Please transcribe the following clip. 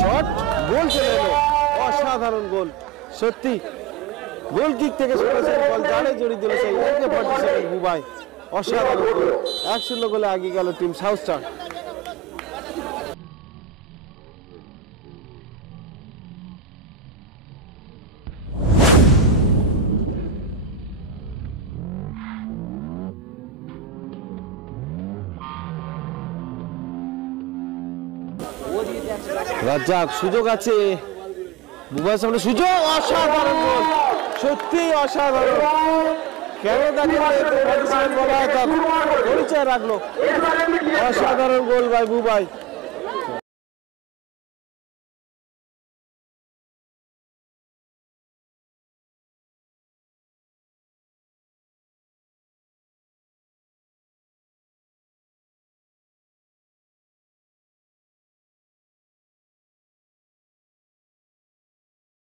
শট, গোল চলে এলো। অসাধারণ গোল সত্যি। গোল কিক থেকে ছড়েছেন, বল জালে জড়িয়ে দিল সেই AK-47 বুবাই। অসাধারণ গোল। 1-0 গোলে এগিয়ে গেল টিম সাউথ স্টার। রাজ্জাক, সুযোগ আছে বুবাইয়ের সামনে, সুযোগ। অসাধারণ গোল, সত্যি অসাধারণ। কেন তাকে বলা হয়, তার পরিচয় রাখলো। অসাধারণ গোল ভাই বুবাই।